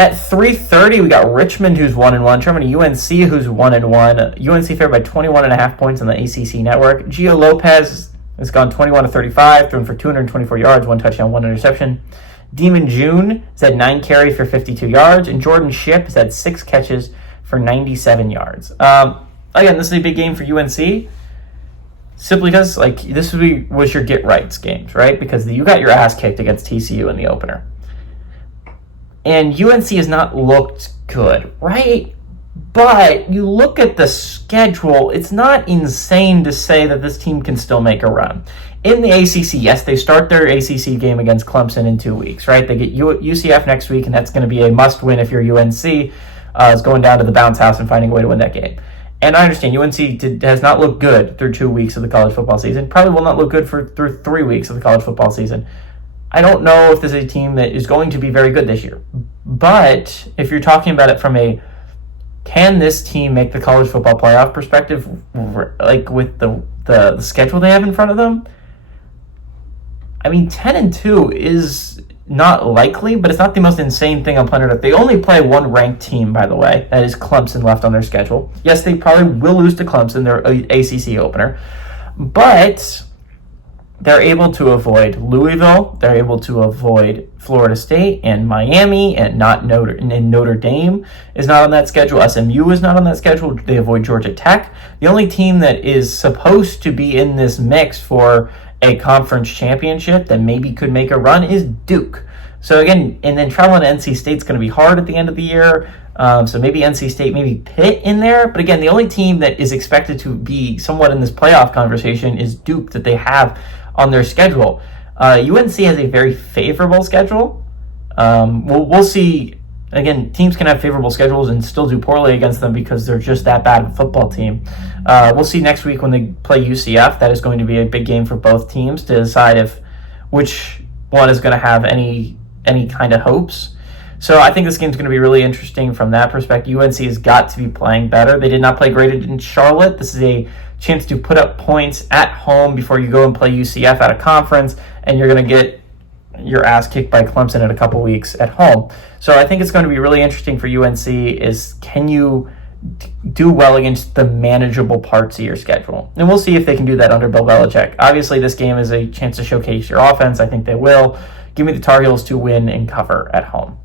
At 3:30, we got Richmond, who's 1-1. Richmond UNC, who's 1-1. UNC favored by 21.5 points on the ACC network. Gio Lopez has gone 21-35, thrown for 224 yards, 1 touchdown, 1 interception. Demon June has had 9 carries for 52 yards, and Jordan Shipp has had 6 catches for 97 yards. Again, this is a big game for UNC, simply because this was your get rights games, right? Because you got your ass kicked against TCU in the opener. And UNC has not looked good, right? But you look at the schedule, it's not insane to say that this team can still make a run. In the ACC, yes, they start their ACC game against Clemson in 2 weeks, right? They get UCF next week, and that's going to be a must-win if you're UNC, is going down to the bounce house and finding a way to win that game. And I understand UNC has not looked good through 2 weeks of the college football season, probably will not look good through 3 weeks of the college football season. I don't know if this is a team that is going to be very good this year. But if you're talking about it from a can this team make the college football playoff perspective, like with the schedule they have in front of them, I mean, 10-2 is not likely, but it's not the most insane thing on planet Earth. They only play one ranked team, by the way. That is Clemson left on their schedule. Yes, they probably will lose to Clemson, their ACC opener. But they're able to avoid Louisville. They're able to avoid Florida State and Miami, and Notre Dame is not on that schedule. SMU is not on that schedule. They avoid Georgia Tech. The only team that is supposed to be in this mix for a conference championship that maybe could make a run is Duke. So again, and then traveling to NC State's going to be hard at the end of the year. So maybe NC State, maybe Pitt in there. But again, the only team that is expected to be somewhat in this playoff conversation is Duke, that they have on their schedule. UNC has a very favorable schedule. We'll see. Again, teams can have favorable schedules and still do poorly against them because they're just that bad of a football team. We'll see next week when they play UCF. That is going to be a big game for both teams to decide which one is going to have any kind of hopes. So I think this game's going to be really interesting from that perspective. UNC has got to be playing better. They did not play great in Charlotte. This is a chance to put up points at home before you go and play UCF at a conference, and you're going to get your ass kicked by Clemson in a couple weeks at home. So I think it's going to be really interesting for UNC is can you do well against the manageable parts of your schedule? And we'll see if they can do that under Bill Belichick. Obviously, this game is a chance to showcase your offense. I think they will. Give me the Tar Heels to win and cover at home.